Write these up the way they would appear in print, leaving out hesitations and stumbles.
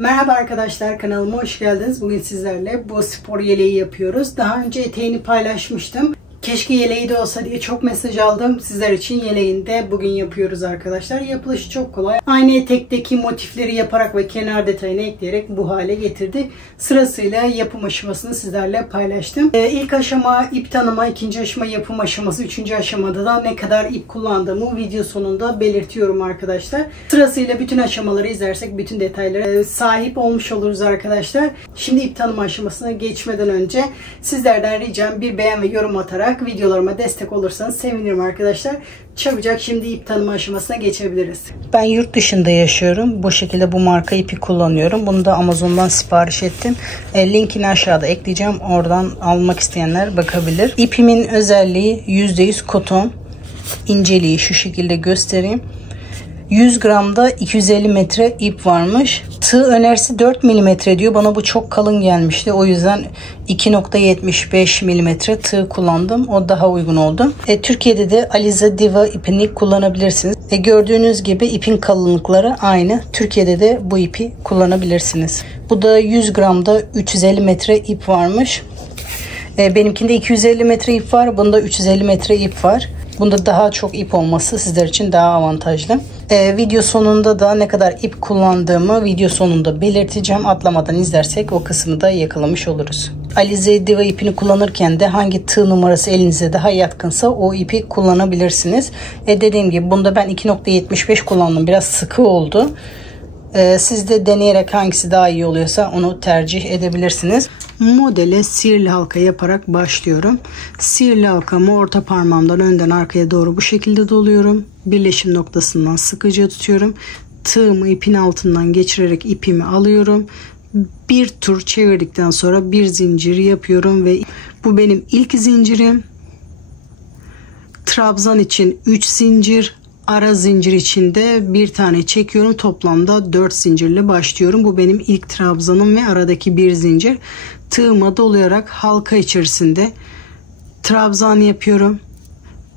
Merhaba arkadaşlar, kanalıma hoş geldiniz. Bugün sizlerle bu spor yeleği yapıyoruz. Daha önce eteğini paylaşmıştım. Keşke yeleği de olsa diye çok mesaj aldım. Sizler için yeleğini de bugün yapıyoruz arkadaşlar. Yapılışı çok kolay. Aynı etekteki motifleri yaparak ve kenar detayını ekleyerek bu hale getirdik. Sırasıyla yapım aşamasını sizlerle paylaştım. İlk aşama ip tanıma, ikinci aşama yapım aşaması, üçüncü aşamada da ne kadar ip kullandığımı video sonunda belirtiyorum arkadaşlar. Sırasıyla bütün aşamaları izlersek bütün detaylara sahip olmuş oluruz arkadaşlar. Şimdi ip tanıma aşamasına geçmeden önce sizlerden ricam bir beğen ve yorum atarak videolarıma destek olursanız sevinirim arkadaşlar. Çabucak şimdi ip tanıma aşamasına geçebiliriz. Ben yurt dışında yaşıyorum. Bu şekilde bu marka ipi kullanıyorum. Bunu da Amazon'dan sipariş ettim. Linkini aşağıda ekleyeceğim. Oradan almak isteyenler bakabilir. İpimin özelliği %100 koton. İnceliği şu şekilde göstereyim. 100 gramda 250 metre ip varmış. Tığ önerisi 4 mm diyor. Bana bu çok kalın gelmişti. O yüzden 2.75 mm tığ kullandım. O daha uygun oldu. Türkiye'de de Alize Diva ipini kullanabilirsiniz. Gördüğünüz gibi ipin kalınlıkları aynı. Türkiye'de de bu ipi kullanabilirsiniz. Bu da 100 gramda 350 metre ip varmış. Benimkinde 250 metre ip var. Bunda 350 metre ip var. Bunda daha çok ip olması sizler için daha avantajlı. Video sonunda da ne kadar ip kullandığımı video sonunda belirteceğim. Atlamadan izlersek o kısmı da yakalamış oluruz. Alize Diva ipini kullanırken de hangi tığ numarası elinize daha yatkınsa o ipi kullanabilirsiniz. Dediğim gibi bunda ben 2.75 kullandım. Biraz sıkı oldu. Siz de deneyerek hangisi daha iyi oluyorsa onu tercih edebilirsiniz. Modele sihirli halka yaparak başlıyorum. Sihirli halkamı orta parmağımdan önden arkaya doğru bu şekilde doluyorum. Birleşim noktasından sıkıca tutuyorum. Tığımı ipin altından geçirerek ipimi alıyorum. Bir tur çevirdikten sonra bir zincir yapıyorum ve bu benim ilk zincirim. Trabzan için 3 zincir. Ara zincir içinde bir tane çekiyorum. Toplamda 4 zincirle başlıyorum. Bu benim ilk trabzanım ve aradaki bir zincir. Tığıma dolayarak halka içerisinde trabzan yapıyorum.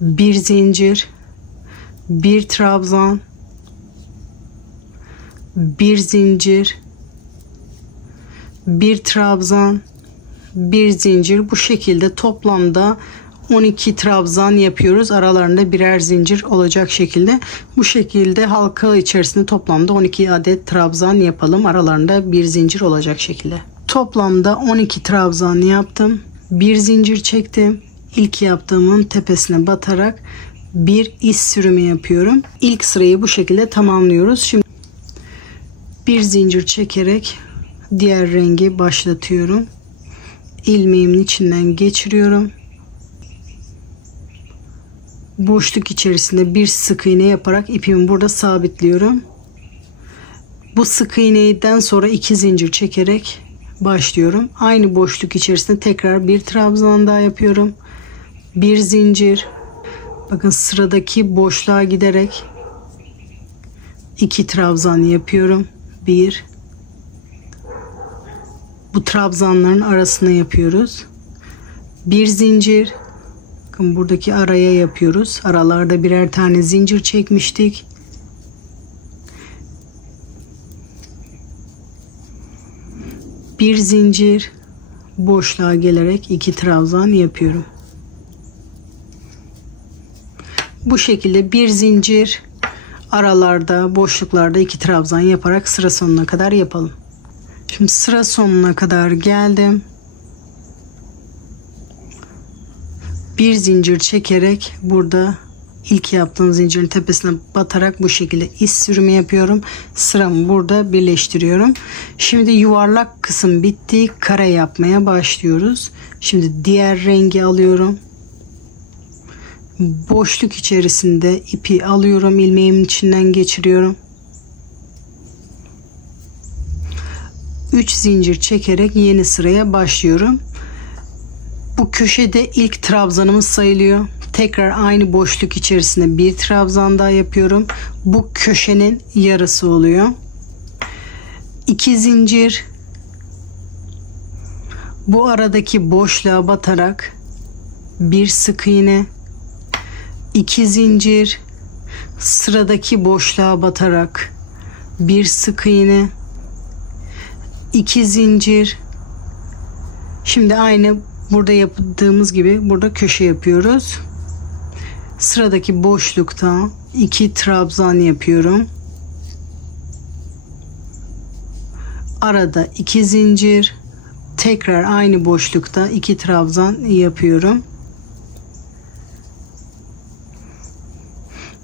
Bir zincir, bir trabzan, bir zincir, bir trabzan, bir zincir. Bu şekilde toplamda 12 trabzan yapıyoruz. Aralarında birer zincir olacak şekilde. Bu şekilde halka içerisinde toplamda 12 adet trabzan yapalım. Aralarında bir zincir olacak şekilde. Toplamda 12 trabzan yaptım. Bir zincir çektim. İlk yaptığımın tepesine batarak bir iz sürümü yapıyorum. İlk sırayı bu şekilde tamamlıyoruz. Şimdi bir zincir çekerek diğer rengi başlatıyorum. İlmeğimin içinden geçiriyorum. Boşluk içerisinde bir sık iğne yaparak ipimi burada sabitliyorum. Bu sık iğneden sonra 2 zincir çekerek başlıyorum. Aynı boşluk içerisinde tekrar bir trabzan daha yapıyorum. Bir zincir. Bakın sıradaki boşluğa giderek 2 trabzan yapıyorum. 1. Bu trabzanların arasına yapıyoruz. Bir zincir. Bakın buradaki araya yapıyoruz. Aralarda birer tane zincir çekmiştik. Bir zincir boşluğa gelerek 2 trabzan yapıyorum. Bu şekilde bir zincir aralarda boşluklarda 2 trabzan yaparak sıra sonuna kadar yapalım. Şimdi sıra sonuna kadar geldim. Bir zincir çekerek burada ilk yaptığım zincirin tepesine batarak bu şekilde iz sürümü yapıyorum. Sıramı burada birleştiriyorum. Şimdi yuvarlak kısım bitti. Kare yapmaya başlıyoruz. Şimdi diğer rengi alıyorum. Boşluk içerisinde ipi alıyorum. İlmeğimin içinden geçiriyorum. 3 zincir çekerek yeni sıraya başlıyorum. Bu köşede ilk trabzanımız sayılıyor. Tekrar aynı boşluk içerisinde bir trabzan daha yapıyorum. Bu köşenin yarısı oluyor. 2 zincir. Bu aradaki boşluğa batarak bir sık iğne, 2 zincir, sıradaki boşluğa batarak bir sık iğne, 2 zincir. Şimdi aynı burada yaptığımız gibi burada köşe yapıyoruz. Sıradaki boşlukta 2 trabzan yapıyorum. Arada 2 zincir. Tekrar aynı boşlukta 2 trabzan yapıyorum.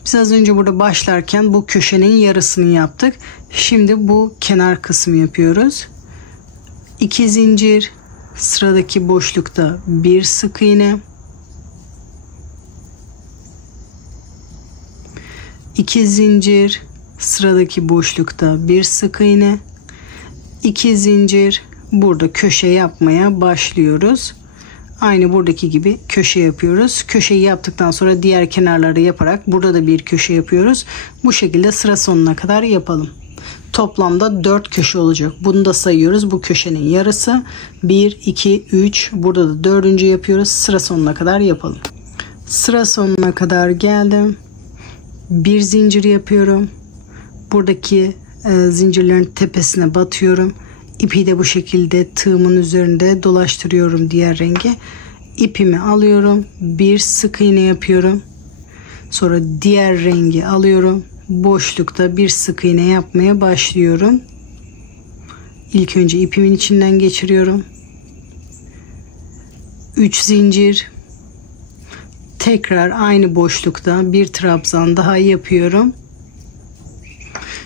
Biz az önce burada başlarken bu köşenin yarısını yaptık. Şimdi bu kenar kısmı yapıyoruz. 2 zincir. Sıradaki boşlukta bir sık iğne. 2 zincir. Sıradaki boşlukta bir sık iğne. 2 zincir. Burada köşe yapmaya başlıyoruz. Aynı buradaki gibi köşe yapıyoruz. Köşeyi yaptıktan sonra diğer kenarları yaparak burada da bir köşe yapıyoruz. Bu şekilde sıra sonuna kadar yapalım. Toplamda 4 köşe olacak. Bunu da sayıyoruz. Bu köşenin yarısı. 1, 2, 3. Burada da 4. yapıyoruz. Sıra sonuna kadar yapalım. Sıra sonuna kadar geldim. Bir zincir yapıyorum. Buradaki zincirlerin tepesine batıyorum. İpi de bu şekilde tığımın üzerinde dolaştırıyorum diğer rengi. İpimi alıyorum. Bir sık iğne yapıyorum. Sonra diğer rengi alıyorum. Boşlukta bir sık iğne yapmaya başlıyorum. İlk önce ipimin içinden geçiriyorum. 3 zincir. Tekrar aynı boşlukta bir trabzan daha yapıyorum.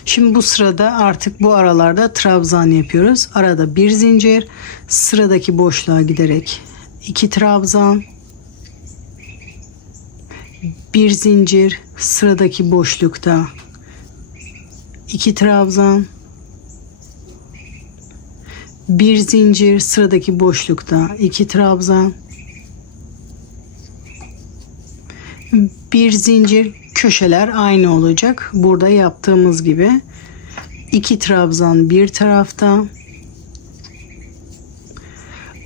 Şimdi bu sırada artık bu aralarda trabzan yapıyoruz. Arada bir zincir, sıradaki boşluğa giderek 2 trabzan, bir zincir, sıradaki boşlukta 2 trabzan, bir zincir, sıradaki boşlukta 2 trabzan, bir zincir. Köşeler aynı olacak. Burada yaptığımız gibi 2 trabzan bir tarafta,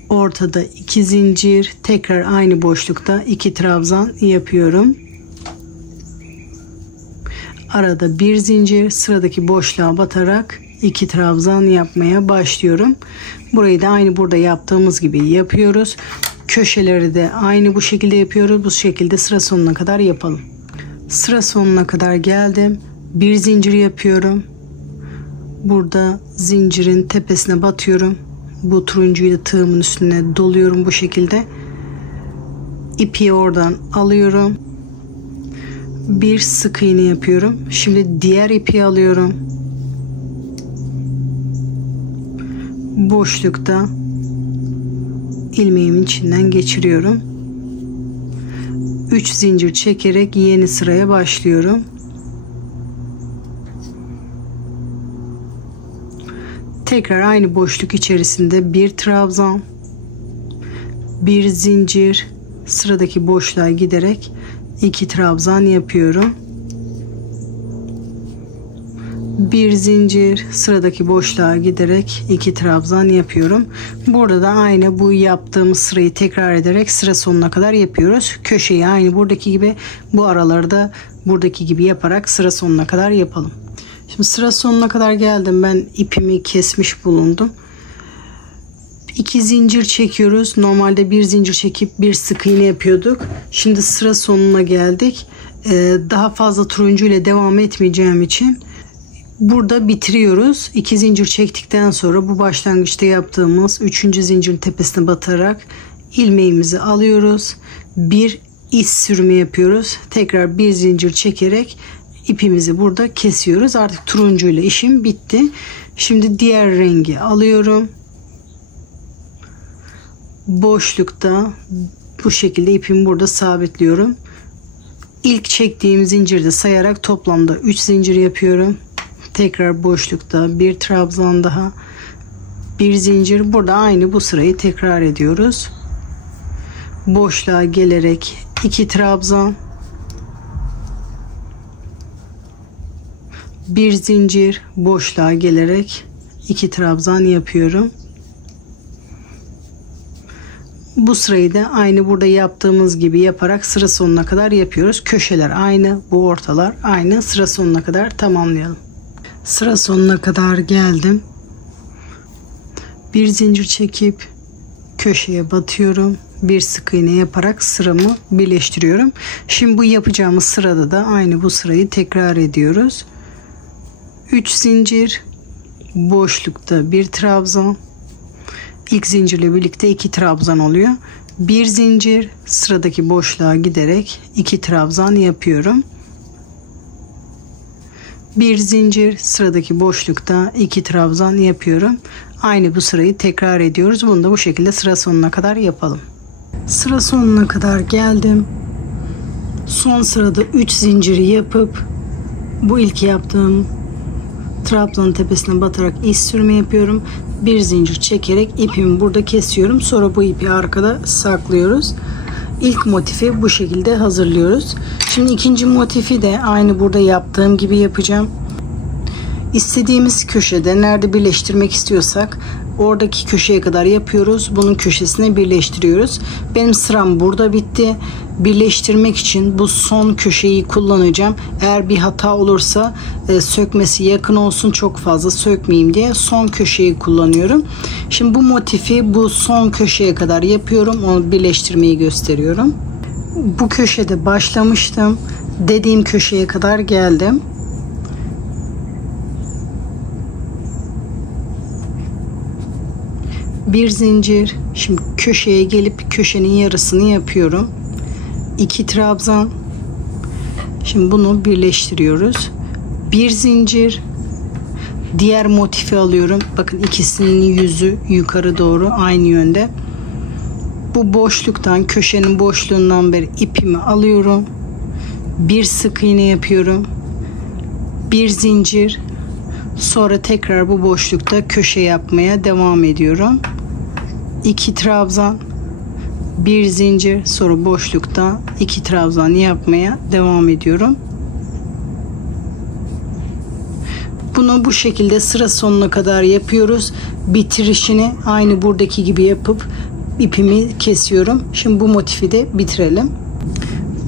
ortada 2 zincir, tekrar aynı boşlukta 2 trabzan yapıyorum. Arada bir zincir, sıradaki boşluğa batarak 2 trabzan yapmaya başlıyorum. Burayı da aynı burada yaptığımız gibi yapıyoruz. Köşeleri de aynı bu şekilde yapıyoruz. Bu şekilde sıra sonuna kadar yapalım. Sıra sonuna kadar geldim. Bir zincir yapıyorum. Burada zincirin tepesine batıyorum. Bu turuncuyu da tığımın üstüne doluyorum bu şekilde. İpi oradan alıyorum. Bir sık iğne yapıyorum. Şimdi diğer ipi alıyorum. Boşlukta ilmeğimin içinden geçiriyorum. 3 zincir çekerek yeni sıraya başlıyorum. Tekrar aynı boşluk içerisinde bir trabzan, bir zincir, sıradaki boşluğa giderek 2 trabzan yapıyorum. Bir zincir, sıradaki boşluğa giderek 2 trabzan yapıyorum. Burada da aynı bu yaptığımız sırayı tekrar ederek sıra sonuna kadar yapıyoruz. Köşeyi aynı buradaki gibi, bu araları da buradaki gibi yaparak sıra sonuna kadar yapalım. Şimdi sıra sonuna kadar geldim. Ben ipimi kesmiş bulundum. 2 zincir çekiyoruz. Normalde bir zincir çekip bir sık iğne yapıyorduk. Şimdi sıra sonuna geldik. Daha fazla turuncu ile devam etmeyeceğim için burada bitiriyoruz. 2 zincir çektikten sonra bu başlangıçta yaptığımız 3. zincirin tepesine batarak ilmeğimizi alıyoruz. Bir iz sürümü yapıyoruz. Tekrar bir zincir çekerek ipimizi burada kesiyoruz. Artık turuncu ile işim bitti. Şimdi diğer rengi alıyorum. Boşlukta bu şekilde ipimi burada sabitliyorum. İlk çektiğim zincirde sayarak toplamda 3 zincir yapıyorum. Tekrar boşlukta bir trabzan daha, bir zincir. Burada aynı bu sırayı tekrar ediyoruz. Boşluğa gelerek 2 trabzan, bir zincir, boşluğa gelerek 2 trabzan yapıyorum. Bu sırayı da aynı burada yaptığımız gibi yaparak sıra sonuna kadar yapıyoruz. Köşeler aynı, bu ortalar aynı. Sıra sonuna kadar tamamlayalım. Sıra sonuna kadar geldim. Bir zincir çekip köşeye batıyorum. Bir sık iğne yaparak sıramı birleştiriyorum. Şimdi bu yapacağımız sırada da aynı bu sırayı tekrar ediyoruz. 3 zincir, boşlukta bir trabzan, ilk zincirle birlikte 2 trabzan oluyor. Bir zincir, sıradaki boşluğa giderek 2 trabzan yapıyorum. Bir zincir, sıradaki boşlukta 2 trabzan yapıyorum. Aynı bu sırayı tekrar ediyoruz. Bunu da bu şekilde sıra sonuna kadar yapalım. Sıra sonuna kadar geldim. Son sırada 3 zinciri yapıp bu ilk yaptığım trabzanın tepesine batarak iz sürme yapıyorum. Bir zincir çekerek ipimi burada kesiyorum. Sonra bu ipi arkada saklıyoruz. İlk motifi bu şekilde hazırlıyoruz. Şimdi ikinci motifi de aynı burada yaptığım gibi yapacağım. İstediğimiz köşede nerede birleştirmek istiyorsak oradaki köşeye kadar yapıyoruz. Bunun köşesine birleştiriyoruz. Benim sıram burada bitti. Birleştirmek için bu son köşeyi kullanacağım. Eğer bir hata olursa sökmesi yakın olsun, çok fazla sökmeyeyim diye son köşeyi kullanıyorum. Şimdi bu motifi bu son köşeye kadar yapıyorum. Onu birleştirmeyi gösteriyorum. Bu köşede başlamıştım. Dediğim köşeye kadar geldim. Bir zincir. Şimdi köşeye gelip köşenin yarısını yapıyorum. 2 trabzan. Şimdi bunu birleştiriyoruz. Bir zincir. Diğer motifi alıyorum. Bakın ikisinin yüzü yukarı doğru aynı yönde. Bu boşluktan, köşenin boşluğundan beri ipimi alıyorum. Bir sık iğne yapıyorum. Bir zincir. Sonra tekrar bu boşlukta köşe yapmaya devam ediyorum. 2 trabzan, bir zincir, sonra boşlukta 2 trabzan yapmaya devam ediyorum. Bunu bu şekilde sıra sonuna kadar yapıyoruz. Bitirişini aynı buradaki gibi yapıp ipimi kesiyorum. Şimdi bu motifi de bitirelim.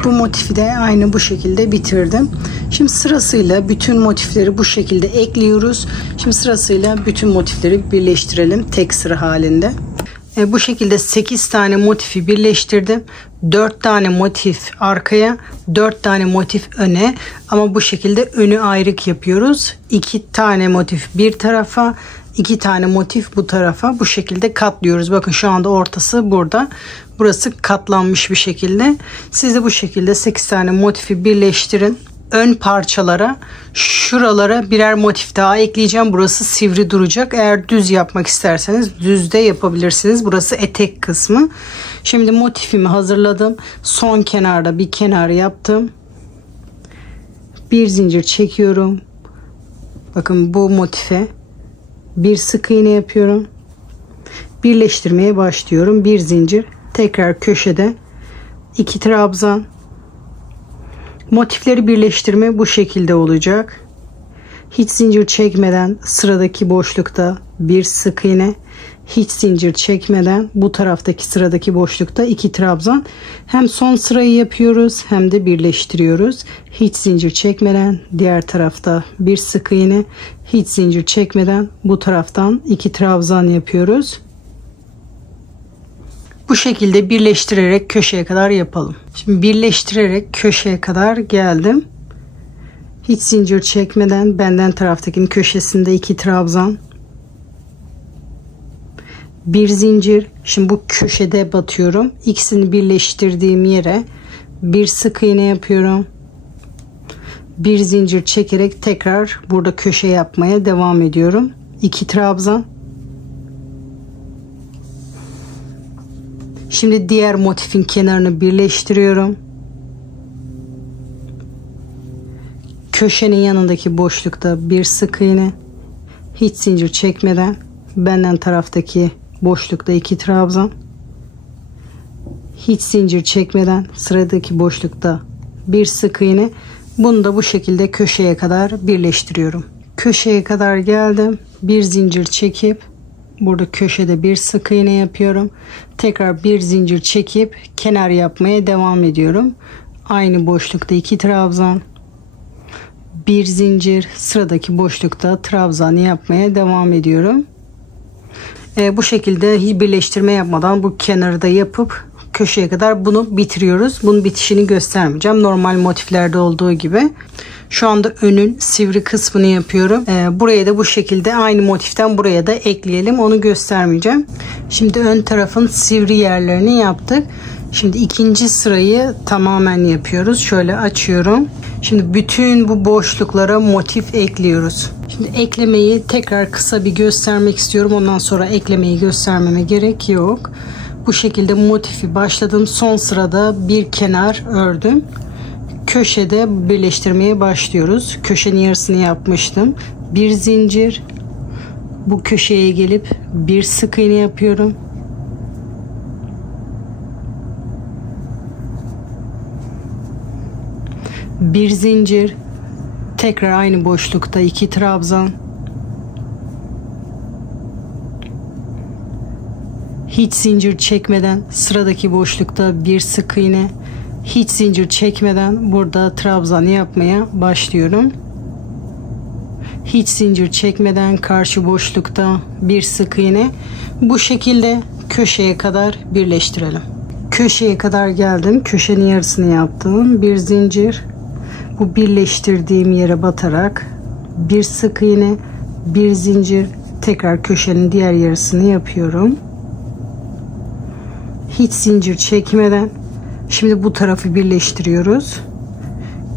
Bu motifi de aynı bu şekilde bitirdim. Şimdi sırasıyla bütün motifleri bu şekilde ekliyoruz. Şimdi sırasıyla bütün motifleri birleştirelim tek sıra halinde. Bu şekilde 8 tane motifi birleştirdim. 4 tane motif arkaya, 4 tane motif öne, ama bu şekilde önü ayrık yapıyoruz. 2 tane motif bir tarafa, 2 tane motif bu tarafa, bu şekilde katlıyoruz. Bakın şu anda ortası burada. Burası katlanmış bir şekilde. Siz de bu şekilde 8 tane motifi birleştirin. Ön parçalara, şuralara birer motif daha ekleyeceğim. Burası sivri duracak. Eğer düz yapmak isterseniz düz de yapabilirsiniz. Burası etek kısmı. Şimdi motifimi hazırladım. Son kenarda bir kenar yaptım. Bir zincir çekiyorum. Bakın bu motife bir sık iğne yapıyorum. Birleştirmeye başlıyorum. Bir zincir. Tekrar köşede 2 trabzan. Motifleri birleştirme bu şekilde olacak. Hiç zincir çekmeden sıradaki boşlukta bir sık iğne, hiç zincir çekmeden bu taraftaki sıradaki boşlukta 2 trabzan. Hem son sırayı yapıyoruz hem de birleştiriyoruz. Hiç zincir çekmeden diğer tarafta bir sık iğne, hiç zincir çekmeden bu taraftan 2 trabzan yapıyoruz. Bu şekilde birleştirerek köşeye kadar yapalım. Şimdi birleştirerek köşeye kadar geldim. Hiç zincir çekmeden benden taraftakinin köşesinde 2 trabzan. Bir zincir. Şimdi bu köşede batıyorum. İkisini birleştirdiğim yere bir sık iğne yapıyorum. Bir zincir çekerek tekrar burada köşe yapmaya devam ediyorum. 2 trabzan. Şimdi diğer motifin kenarını birleştiriyorum. Köşenin yanındaki boşlukta bir sık iğne, hiç zincir çekmeden benden taraftaki boşlukta 2 trabzan, hiç zincir çekmeden sıradaki boşlukta bir sık iğne. Bunu da bu şekilde köşeye kadar birleştiriyorum. Köşeye kadar geldim. Bir zincir çekip burada köşede bir sık iğne yapıyorum. Tekrar bir zincir çekip kenar yapmaya devam ediyorum. Aynı boşlukta 2 trabzan, bir zincir, sıradaki boşlukta trabzan yapmaya devam ediyorum. Bu şekilde hiç birleştirme yapmadan bu kenarı da yapıp köşeye kadar bunu bitiriyoruz. Bunun bitişini göstermeyeceğim. Normal motiflerde olduğu gibi. Şu anda önün sivri kısmını yapıyorum. Buraya da bu şekilde aynı motiften buraya da ekleyelim. Onu göstermeyeceğim. Şimdi ön tarafın sivri yerlerini yaptık. Şimdi ikinci sırayı tamamen yapıyoruz. Şöyle açıyorum. Şimdi bütün bu boşluklara motif ekliyoruz. Şimdi eklemeyi tekrar kısa bir göstermek istiyorum. Ondan sonra eklemeyi göstermeme gerek yok. Bu şekilde motifi başladım. Son sırada bir kenar ördüm. Köşede birleştirmeye başlıyoruz. Köşenin yarısını yapmıştım. Bir zincir. Bu köşeye gelip bir sık iğne yapıyorum. Bir zincir. Tekrar aynı boşlukta 2 trabzan. Hiç zincir çekmeden sıradaki boşlukta bir sık iğne. Hiç zincir çekmeden burada trabzan yapmaya başlıyorum. Hiç zincir çekmeden karşı boşlukta bir sık iğne. Bu şekilde köşeye kadar birleştirelim. Köşeye kadar geldim. Köşenin yarısını yaptım. Bir zincir. Bu birleştirdiğim yere batarak bir sık iğne, bir zincir, tekrar köşenin diğer yarısını yapıyorum. Hiç zincir çekmeden şimdi bu tarafı birleştiriyoruz.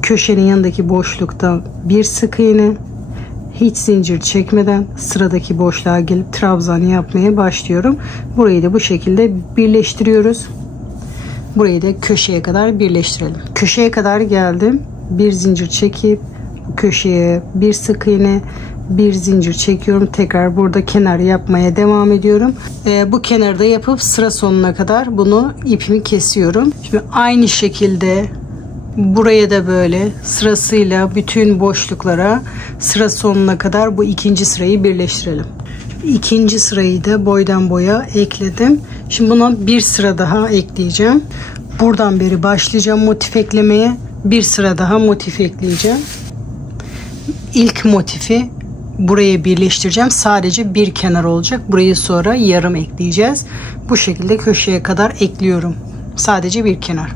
Köşenin yanındaki boşlukta bir sık iğne, hiç zincir çekmeden sıradaki boşluğa gelip trabzan yapmaya başlıyorum. Burayı da bu şekilde birleştiriyoruz. Burayı da köşeye kadar birleştirelim. Köşeye kadar geldim. Bir zincir çekip bu köşeye bir sık iğne, bir zincir çekiyorum. Tekrar burada kenar yapmaya devam ediyorum. Bu kenarı da yapıp sıra sonuna kadar bunu ipimi kesiyorum. Şimdi aynı şekilde buraya da böyle sırasıyla bütün boşluklara sıra sonuna kadar bu ikinci sırayı birleştirelim. İkinci sırayı da boydan boya ekledim. Şimdi buna bir sıra daha ekleyeceğim. Buradan beri başlayacağım motif eklemeye. Bir sıra daha motif ekleyeceğim. İlk motifi buraya birleştireceğim. Sadece bir kenar olacak. Burayı sonra yarım ekleyeceğiz. Bu şekilde köşeye kadar ekliyorum. Sadece bir kenar.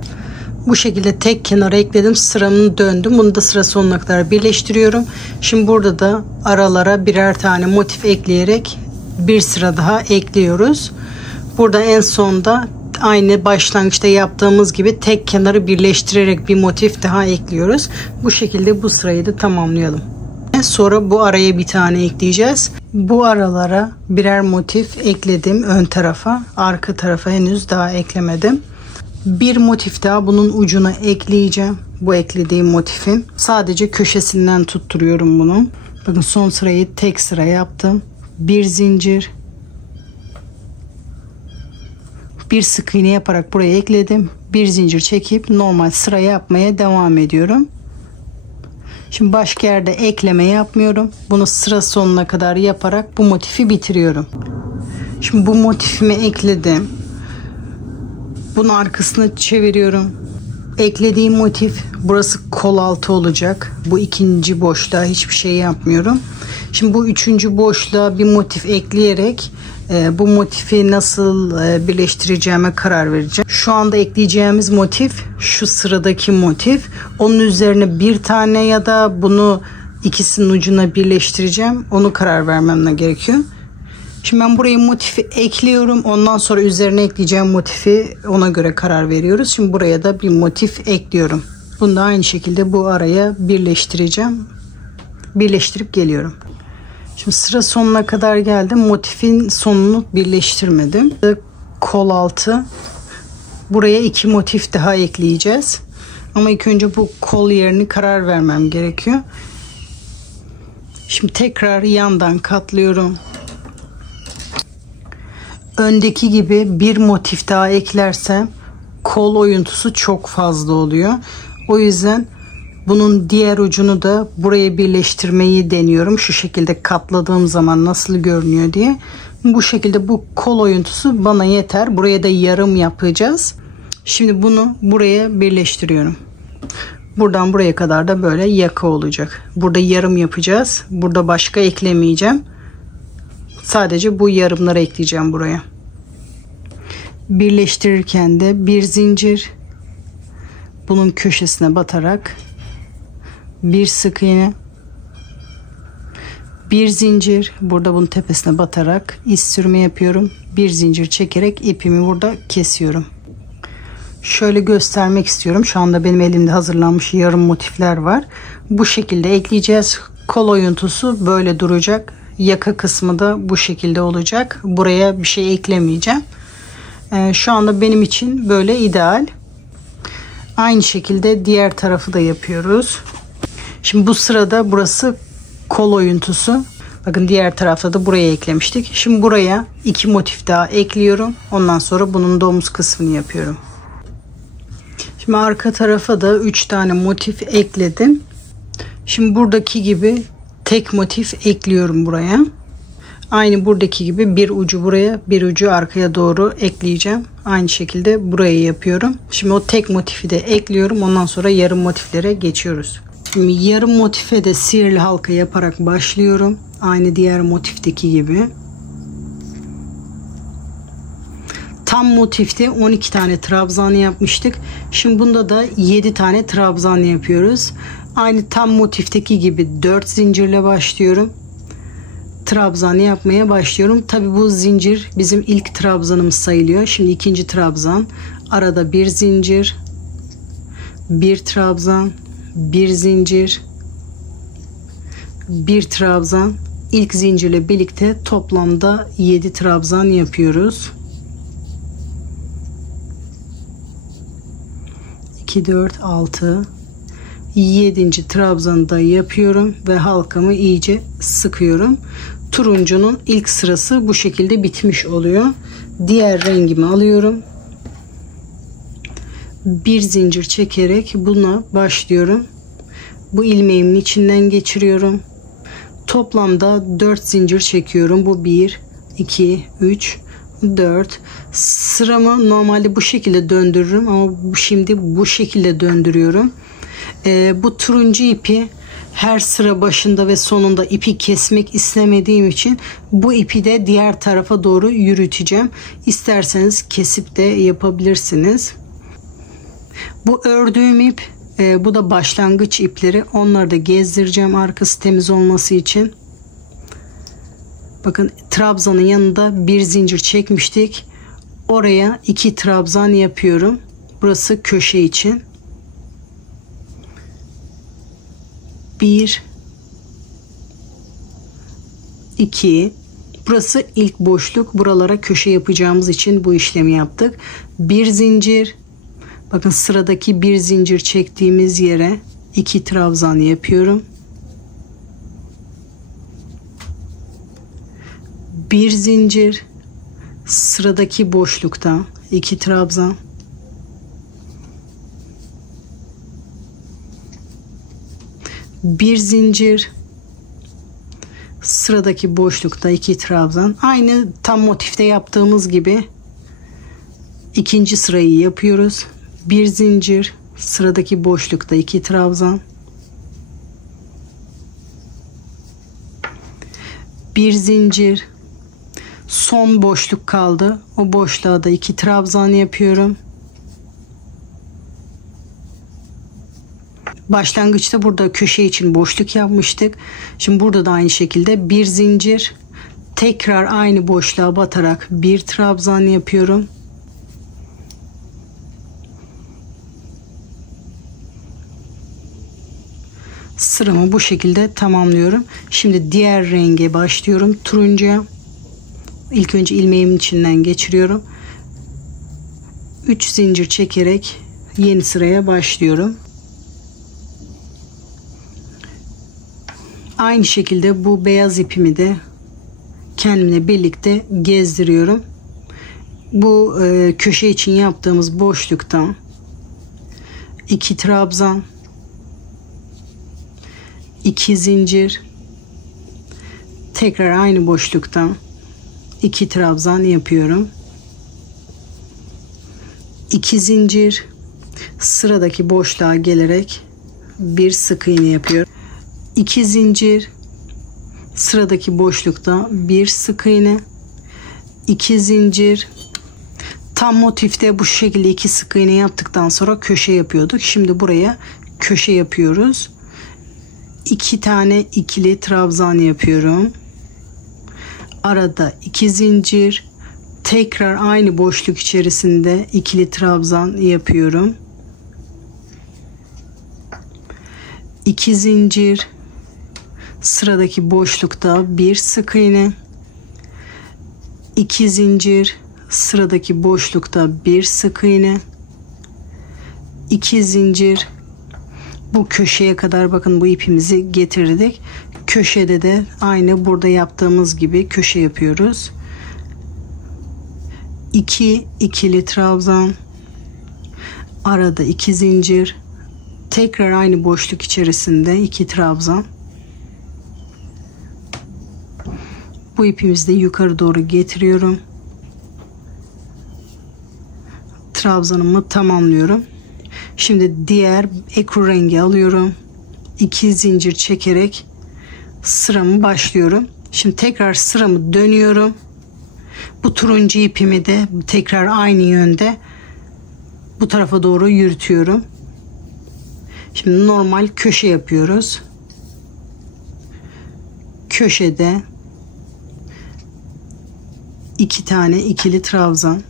Bu şekilde tek kenara ekledim. Sıramı döndüm. Bunu da sıra sonuna kadar birleştiriyorum. Şimdi burada da aralara birer tane motif ekleyerek bir sıra daha ekliyoruz. Burada en sonda aynı başlangıçta yaptığımız gibi tek kenarı birleştirerek bir motif daha ekliyoruz. Bu şekilde bu sırayı da tamamlayalım. Sonra bu araya bir tane ekleyeceğiz. Bu aralara birer motif ekledim ön tarafa. Arka tarafa henüz daha eklemedim. Bir motif daha bunun ucuna ekleyeceğim. Bu eklediğim motifin. Sadece köşesinden tutturuyorum bunu. Bakın son sırayı tek sıra yaptım. Bir zincir. Bir sık iğne yaparak buraya ekledim. Bir zincir çekip normal sıra yapmaya devam ediyorum. Şimdi başka yerde ekleme yapmıyorum. Bunu sıra sonuna kadar yaparak bu motifi bitiriyorum. Şimdi bu motifimi ekledim. Bunun arkasını çeviriyorum. Eklediğim motif burası kol altı olacak. Bu ikinci boşluğa hiçbir şey yapmıyorum. Şimdi bu üçüncü boşluğa bir motif ekleyerek bu motifi nasıl birleştireceğime karar vereceğim. Şu anda ekleyeceğimiz motif şu sıradaki motif. Onun üzerine bir tane ya da bunu ikisinin ucuna birleştireceğim. Onu karar vermem gerekiyor. Şimdi ben buraya motifi ekliyorum. Ondan sonra üzerine ekleyeceğim motifi ona göre karar veriyoruz. Şimdi buraya da bir motif ekliyorum. Bunu da aynı şekilde bu araya birleştireceğim. Birleştirip geliyorum. Şimdi sıra sonuna kadar geldim. Motifin sonunu birleştirmedim. Kol altı. Buraya iki motif daha ekleyeceğiz. Ama ilk önce bu kol yerini karar vermem gerekiyor. Şimdi tekrar yandan katlıyorum. Öndeki gibi bir motif daha eklersem kol oyuntusu çok fazla oluyor. O yüzden bunun diğer ucunu da buraya birleştirmeyi deniyorum. Şu şekilde katladığım zaman nasıl görünüyor diye. Bu şekilde bu kol oyuntusu bana yeter. Buraya da yarım yapacağız. Şimdi bunu buraya birleştiriyorum. Buradan buraya kadar da böyle yaka olacak. Burada yarım yapacağız. Burada başka eklemeyeceğim. Sadece bu yarımları ekleyeceğim buraya. Birleştirirken de bir zincir, bunun köşesine batarak bir sık iğne, bir zincir, burada bunun tepesine batarak iz sürme yapıyorum. Bir zincir çekerek ipimi burada kesiyorum. Şöyle göstermek istiyorum. Şu anda benim elimde hazırlanmış yarım motifler var. Bu şekilde ekleyeceğiz. Kol oyuntusu böyle duracak. Yaka kısmı da bu şekilde olacak. Buraya bir şey eklemeyeceğim. Şu anda benim için böyle ideal. Aynı şekilde diğer tarafı da yapıyoruz. Şimdi bu sırada burası kol oyuntusu. Bakın diğer tarafta da buraya eklemiştik. Şimdi buraya 2 motif daha ekliyorum. Ondan sonra bunun da omuz kısmını yapıyorum. Şimdi arka tarafa da 3 tane motif ekledim. Şimdi buradaki gibi tek motif ekliyorum buraya. Aynı buradaki gibi bir ucu buraya, bir ucu arkaya doğru ekleyeceğim. Aynı şekilde buraya yapıyorum. Şimdi o tek motifi de ekliyorum. Ondan sonra yarım motiflere geçiyoruz. Şimdi yarım motife de sihirli halka yaparak başlıyorum. Aynı diğer motifteki gibi. Tam motifte 12 tane trabzan yapmıştık. Şimdi bunda da 7 tane trabzan yapıyoruz. Aynı tam motifteki gibi 4 zincirle başlıyorum. Trabzan yapmaya başlıyorum. Tabi bu zincir bizim ilk trabzanımız sayılıyor. Şimdi ikinci trabzan. Arada bir zincir. Bir trabzan. Bir zincir. Bir trabzan. İlk zincirle birlikte toplamda 7 trabzan yapıyoruz. 2, 4, 6, 7. trabzanı da yapıyorum ve halkamı iyice sıkıyorum. Turuncunun ilk sırası bu şekilde bitmiş oluyor. Diğer rengimi alıyorum. Bir zincir çekerek buna başlıyorum. Bu ilmeğimin içinden geçiriyorum. Toplamda 4 zincir çekiyorum. Bu 1, 2, 3, 4. Sıramı normalde bu şekilde döndürürüm ama şimdi bu şekilde döndürüyorum. Bu turuncu ipi her sıra başında ve sonunda ipi kesmek istemediğim için bu ipi de diğer tarafa doğru yürüteceğim. İsterseniz kesip de yapabilirsiniz. Bu ördüğüm ip, bu da başlangıç ipleri. Onları da gezdireceğim arkası temiz olması için. Bakın trabzanın yanında bir zincir çekmiştik. Oraya 2 trabzan yapıyorum. Burası köşe için. 1, 2. Burası ilk boşluk. Buralara köşe yapacağımız için bu işlemi yaptık. Bir zincir. Bakın sıradaki bir zincir çektiğimiz yere 2 trabzan yapıyorum. Bir zincir. Sıradaki boşlukta 2 trabzan. Bir zincir. Sıradaki boşlukta 2 trabzan. Aynı tam motifte yaptığımız gibi ikinci sırayı yapıyoruz. Bir zincir. Sıradaki boşlukta 2 trabzan. Bir zincir. Son boşluk kaldı. O boşluğa da 2 trabzan yapıyorum. Başlangıçta burada köşe için boşluk yapmıştık. Şimdi burada da aynı şekilde bir zincir. Tekrar aynı boşluğa batarak bir trabzan yapıyorum. Sıramı bu şekilde tamamlıyorum. Şimdi diğer renge başlıyorum. Turuncuya. İlk önce ilmeğimin içinden geçiriyorum. 3 zincir çekerek yeni sıraya başlıyorum. Aynı şekilde bu beyaz ipimi de kendimle birlikte gezdiriyorum. Bu köşe için yaptığımız boşluktan 2 trabzan, 2 zincir, tekrar aynı boşluktan 2 trabzan yapıyorum. 2 zincir, sıradaki boşluğa gelerek bir sık iğne yapıyorum. 2 zincir, sıradaki boşlukta bir sık iğne, 2 zincir. Tam motifte bu şekilde 2 sık iğne yaptıktan sonra köşe yapıyorduk. Şimdi buraya köşe yapıyoruz. 2 tane ikili trabzan yapıyorum. Arada 2 zincir. Tekrar aynı boşluk içerisinde ikili trabzan yapıyorum. 2 zincir. Sıradaki boşlukta bir sık iğne. 2 zincir. Sıradaki boşlukta bir sık iğne. 2 zincir. Bu köşeye kadar bakın bu ipimizi getirdik. Köşede de aynı burada yaptığımız gibi köşe yapıyoruz. 2 ikili trabzan. Arada 2 zincir. Tekrar aynı boşluk içerisinde 2 trabzan. Bu ipimizi de yukarı doğru getiriyorum. Trabzanımı tamamlıyorum. Şimdi diğer ekru rengi alıyorum. 2 zincir çekerek sıramı başlıyorum. Şimdi tekrar sıramı dönüyorum. Bu turuncu ipimi de tekrar aynı yönde bu tarafa doğru yürütüyorum. Şimdi normal köşe yapıyoruz. Köşede 2 tane ikili trabzan,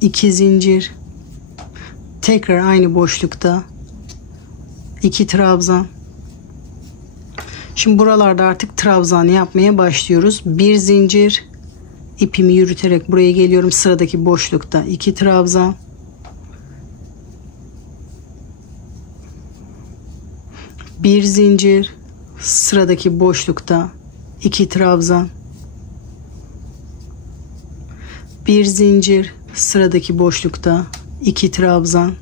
2 zincir, tekrar aynı boşlukta 2 trabzan. Şimdi buralarda artık trabzan yapmaya başlıyoruz. 1 zincir, ipimi yürüterek buraya geliyorum. Sıradaki boşlukta 2 trabzan. 1 zincir, sıradaki boşlukta 2 trabzan. 1 zincir, sıradaki boşlukta 2 trabzan.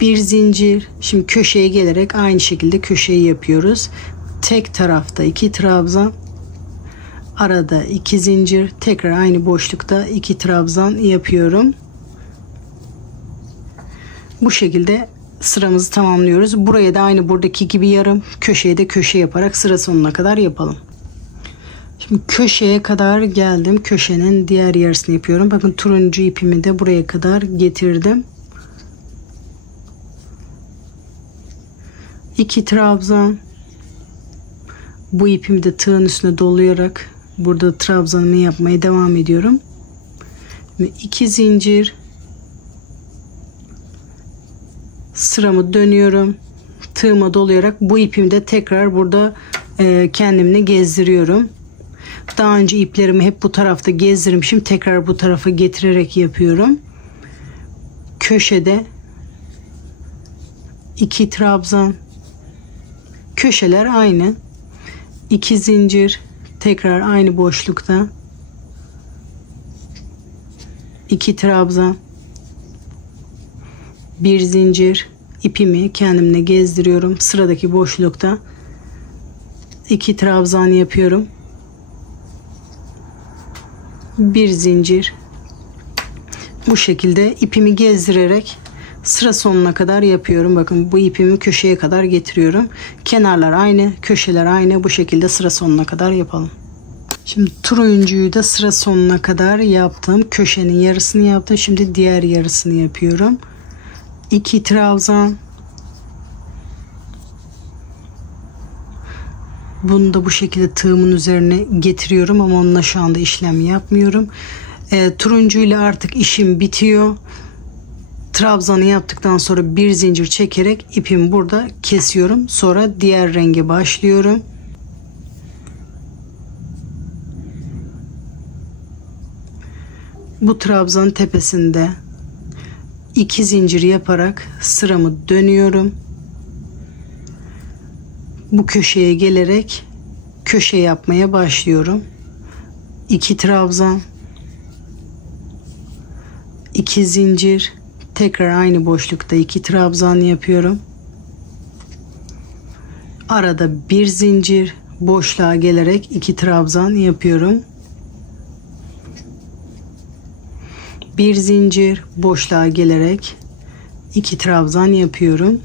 1 zincir. Şimdi köşeye gelerek aynı şekilde köşeyi yapıyoruz. Tek tarafta 2 trabzan. Arada 2 zincir. Tekrar aynı boşlukta 2 trabzan yapıyorum. Bu şekilde sıramızı tamamlıyoruz. Buraya da aynı buradaki gibi yarım, köşeye de köşe yaparak sıra sonuna kadar yapalım. Şimdi köşeye kadar geldim. Köşenin diğer yarısını yapıyorum. Bakın turuncu ipimi de buraya kadar getirdim. 2 trabzan. Bu ipimi de tığın üstüne dolayarak burada trabzanımı yapmaya devam ediyorum. 2 zincir. Sıramı dönüyorum. Tığıma dolayarak bu ipimi de tekrar burada kendimle gezdiriyorum. Daha önce iplerimi hep bu tarafta gezdirmişim. Tekrar bu tarafa getirerek yapıyorum. Köşede 2 trabzan. Köşeler aynı. 2 zincir. Tekrar aynı boşlukta 2 trabzan. 1 zincir. İpimi kendimle gezdiriyorum. Sıradaki boşlukta 2 trabzan yapıyorum. 1 zincir. Bu şekilde ipimi gezdirerek sıra sonuna kadar yapıyorum. Bakın bu ipimi köşeye kadar getiriyorum. Kenarlar aynı, köşeler aynı. Bu şekilde sıra sonuna kadar yapalım. Şimdi turuncuyu da sıra sonuna kadar yaptım. Köşenin yarısını yaptım. Şimdi diğer yarısını yapıyorum. 2 trabzan. Bunu da bu şekilde tığımın üzerine getiriyorum ama onunla şu anda işlem yapmıyorum. Turuncuyla artık işim bitiyor. Trabzanı yaptıktan sonra bir zincir çekerek ipimi burada kesiyorum. Sonra diğer renge başlıyorum. Bu trabzanın tepesinde 2 zincir yaparak sıramı dönüyorum. Bu köşeye gelerek köşe yapmaya başlıyorum. 2 trabzan, 2 zincir, tekrar aynı boşlukta 2 trabzan yapıyorum. Arada bir zincir, boşluğa gelerek 2 trabzan yapıyorum. Bir zincir, boşluğa gelerek 2 trabzan yapıyorum.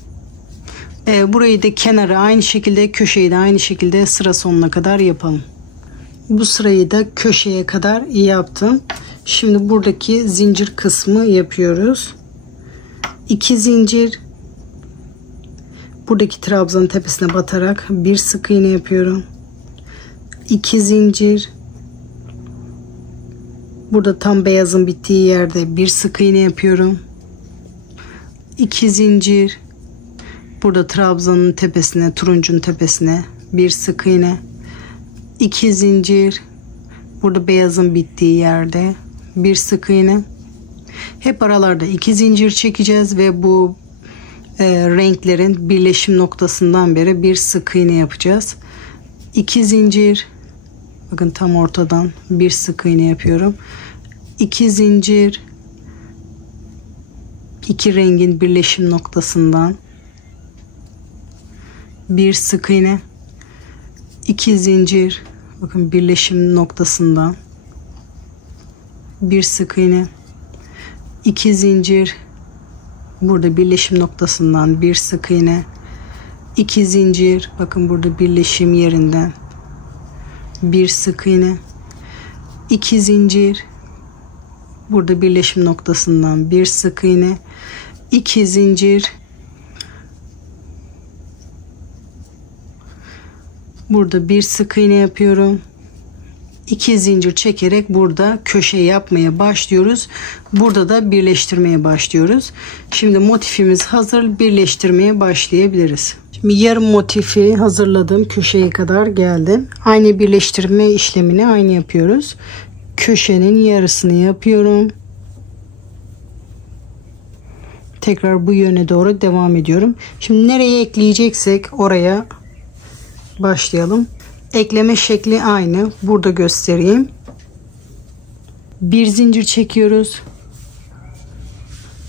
Burayı da kenara aynı şekilde, köşeyi de aynı şekilde sıra sonuna kadar yapalım. Bu sırayı da köşeye kadar yaptım. Şimdi buradaki zincir kısmı yapıyoruz. 2 zincir, buradaki trabzanın tepesine batarak bir sık iğne yapıyorum. 2 zincir, burada tam beyazın bittiği yerde bir sık iğne yapıyorum. 2 zincir, burada trabzanın tepesine, turuncunun tepesine bir sık iğne. 2 zincir, burada beyazın bittiği yerde bir sık iğne. Hep aralarda 2 zincir çekeceğiz ve bu renklerin birleşim noktasından beri bir sık iğne yapacağız. 2 zincir, bakın tam ortadan bir sık iğne yapıyorum. 2 zincir, iki rengin birleşim noktasından bir sık iğne. 2 zincir, bakın birleşim noktasından bir sık iğne. 2 zincir, burada birleşim noktasından bir sık iğne. 2 zincir, bakın burada birleşim yerinden bir sık iğne. 2 zincir, burada birleşim noktasından bir sık iğne. 2 zincir, burada bir sık iğne yapıyorum. 2 zincir çekerek burada köşe yapmaya başlıyoruz. Burada da birleştirmeye başlıyoruz. Şimdi motifimiz hazır. Birleştirmeye başlayabiliriz. Şimdi yarım motifi hazırladım. Köşeye kadar geldim. Aynı birleştirme işlemini aynı yapıyoruz. Köşenin yarısını yapıyorum. Tekrar bu yöne doğru devam ediyorum. Şimdi nereye ekleyeceksek oraya başlayalım. Ekleme şekli aynı. Burada göstereyim. Bir zincir çekiyoruz.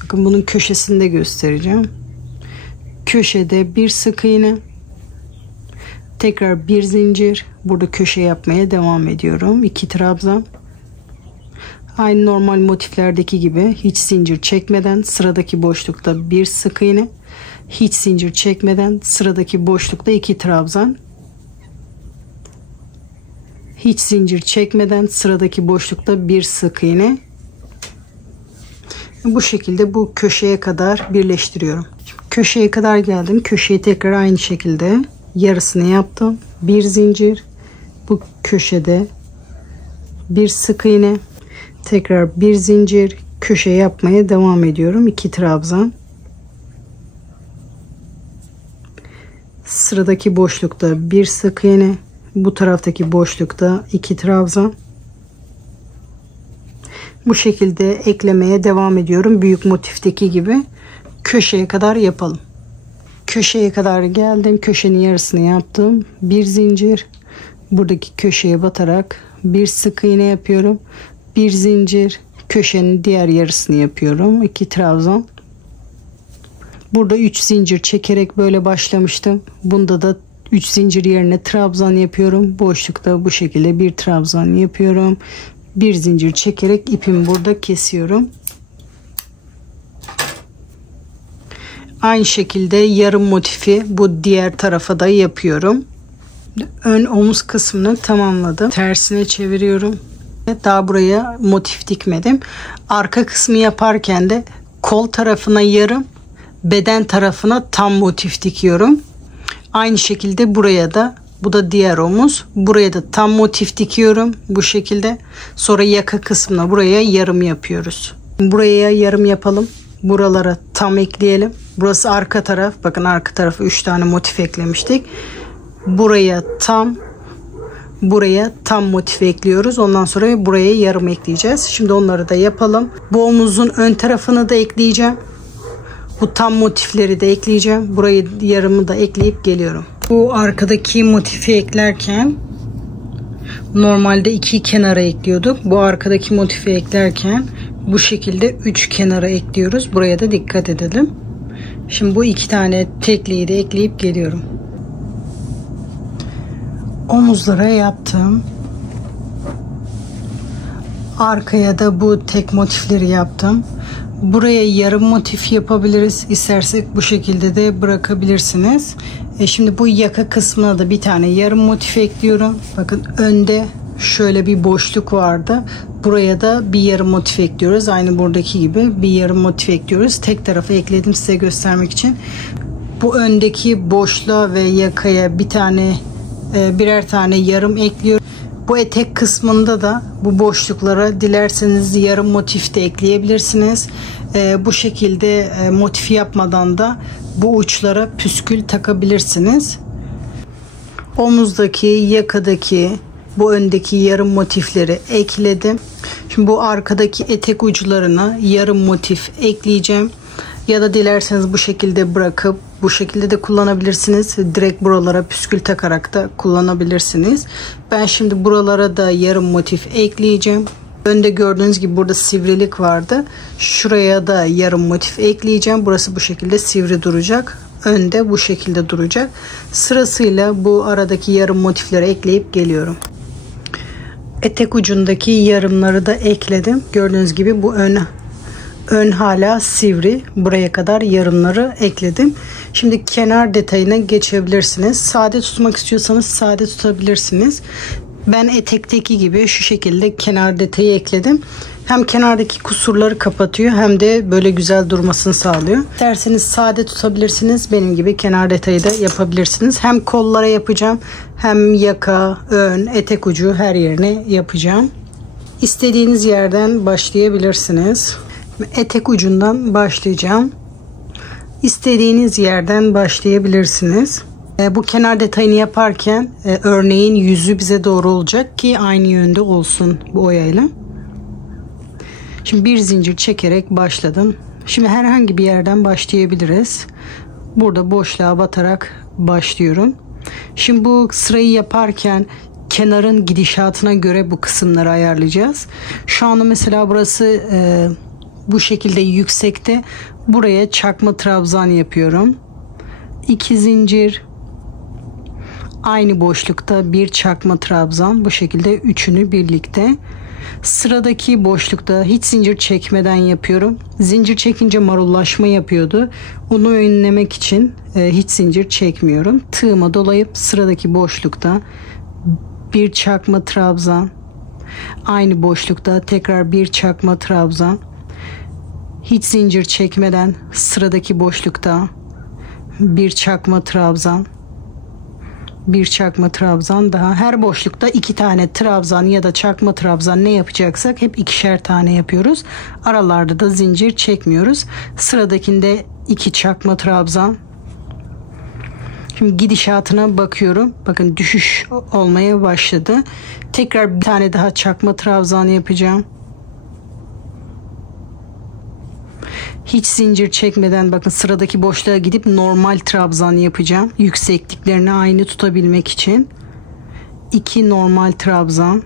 Bakın bunun köşesini de göstereceğim. Köşede bir sık iğne. Tekrar bir zincir. Burada köşe yapmaya devam ediyorum. 2 trabzan. Aynı normal motiflerdeki gibi hiç zincir çekmeden sıradaki boşlukta bir sık iğne. Hiç zincir çekmeden sıradaki boşlukta 2 trabzan. Hiç zincir çekmeden sıradaki boşlukta bir sık iğne. Bu şekilde bu köşeye kadar birleştiriyorum. Şimdi köşeye kadar geldim. Köşeyi tekrar aynı şekilde yarısını yaptım. Bir zincir, bu köşede bir sık iğne, tekrar bir zincir, köşe yapmaya devam ediyorum. 2 trabzan. Sıradaki boşlukta bir sık iğne. Bu taraftaki boşlukta 2 trabzan. Bu şekilde eklemeye devam ediyorum. Büyük motifteki gibi köşeye kadar yapalım. Köşeye kadar geldim. Köşenin yarısını yaptım. Bir zincir. Buradaki köşeye batarak bir sık iğne yapıyorum. Bir zincir. Köşenin diğer yarısını yapıyorum. 2 trabzan. Burada 3 zincir çekerek böyle başlamıştım. Bunda da 3 zincir yerine trabzan yapıyorum. Boşlukta bu şekilde bir trabzan yapıyorum. Bir zincir çekerek ipimi burada kesiyorum. Aynı şekilde yarım motifi bu diğer tarafa da yapıyorum. Ön omuz kısmını tamamladım. Tersine çeviriyorum. Daha buraya motif dikmedim. Arka kısmı yaparken de kol tarafına yarım, beden tarafına tam motif dikiyorum. Aynı şekilde buraya da, bu da diğer omuz, buraya da tam motif dikiyorum bu şekilde. Sonra yaka kısmına buraya yarım yapıyoruz. Buraya yarım yapalım. Buralara tam ekleyelim. Burası arka taraf. Bakın arka tarafa 3 tane motif eklemiştik. Buraya tam motif ekliyoruz. Ondan sonra buraya yarım ekleyeceğiz. Şimdi onları da yapalım. Bu omuzun ön tarafını da ekleyeceğim. Bu tam motifleri de ekleyeceğim. Burayı yarımı da ekleyip geliyorum. Bu arkadaki motifi eklerken normalde 2 kenara ekliyorduk. Bu arkadaki motifi eklerken bu şekilde 3 kenara ekliyoruz. Buraya da dikkat edelim. Şimdi bu 2 tane tekliği de ekleyip geliyorum. Omuzlara yaptım. Arkaya da bu tek motifleri yaptım. Buraya yarım motif yapabiliriz. İstersek bu şekilde de bırakabilirsiniz. Şimdi bu yaka kısmına da bir tane yarım motif ekliyorum. Bakın önde şöyle bir boşluk vardı. Buraya da bir yarım motif ekliyoruz. Aynı buradaki gibi bir yarım motif ekliyoruz. Tek tarafa ekledim size göstermek için. Bu öndeki boşluğa ve yakaya birer tane yarım ekliyorum. Bu etek kısmında da bu boşluklara dilerseniz yarım motif de ekleyebilirsiniz. Bu şekilde motif yapmadan da bu uçlara püskül takabilirsiniz. Omuzdaki, yakadaki, bu öndeki yarım motifleri ekledim. Şimdi bu arkadaki etek uçlarına yarım motif ekleyeceğim. Ya da dilerseniz bu şekilde bırakıp bu şekilde de kullanabilirsiniz. Direkt buralara püskül takarak da kullanabilirsiniz. Ben şimdi buralara da yarım motif ekleyeceğim. Önde gördüğünüz gibi burada sivrilik vardı. Şuraya da yarım motif ekleyeceğim. Burası bu şekilde sivri duracak. Önde bu şekilde duracak. Sırasıyla bu aradaki yarım motifleri ekleyip geliyorum. Etek ucundaki yarımları da ekledim. Gördüğünüz gibi bu ön hala sivri. Buraya kadar yarımları ekledim. Şimdi kenar detayına geçebilirsiniz. Sade tutmak istiyorsanız sade tutabilirsiniz. Ben etekteki gibi şu şekilde kenar detayı ekledim. Hem kenardaki kusurları kapatıyor hem de böyle güzel durmasını sağlıyor. İsterseniz sade tutabilirsiniz. Benim gibi kenar detayı da yapabilirsiniz. Hem kollara yapacağım hem yaka, ön, etek ucu her yerine yapacağım. İstediğiniz yerden başlayabilirsiniz. Etek ucundan başlayacağım. İstediğiniz yerden başlayabilirsiniz. Bu kenar detayını yaparken örneğin yüzü bize doğru olacak ki aynı yönde olsun bu oyayla. Şimdi bir zincir çekerek başladım. Şimdi herhangi bir yerden başlayabiliriz. Burada boşluğa batarak başlıyorum. Şimdi bu sırayı yaparken kenarın gidişatına göre bu kısımları ayarlayacağız. Şu anda mesela burası bu şekilde yüksekte. Buraya çakma trabzan yapıyorum. 2 zincir, aynı boşlukta bir çakma trabzan, bu şekilde üçünü birlikte. Sıradaki boşlukta hiç zincir çekmeden yapıyorum. Zincir çekince marullaşma yapıyordu. Onu önlemek için hiç zincir çekmiyorum. Tığıma dolayıp sıradaki boşlukta bir çakma trabzan, aynı boşlukta tekrar bir çakma trabzan, hiç zincir çekmeden sıradaki boşlukta bir çakma trabzan, bir çakma trabzan daha. Her boşlukta 2 tane trabzan ya da çakma trabzan ne yapacaksak hep 2'şer tane yapıyoruz. Aralarda da zincir çekmiyoruz. Sıradakinde 2 çakma trabzan. Şimdi gidişatına bakıyorum. Bakın düşüş olmaya başladı. Tekrar bir tane daha çakma trabzan yapacağım. Hiç zincir çekmeden bakın sıradaki boşluğa gidip normal trabzan yapacağım. Yüksekliklerini aynı tutabilmek için. 2 normal trabzan.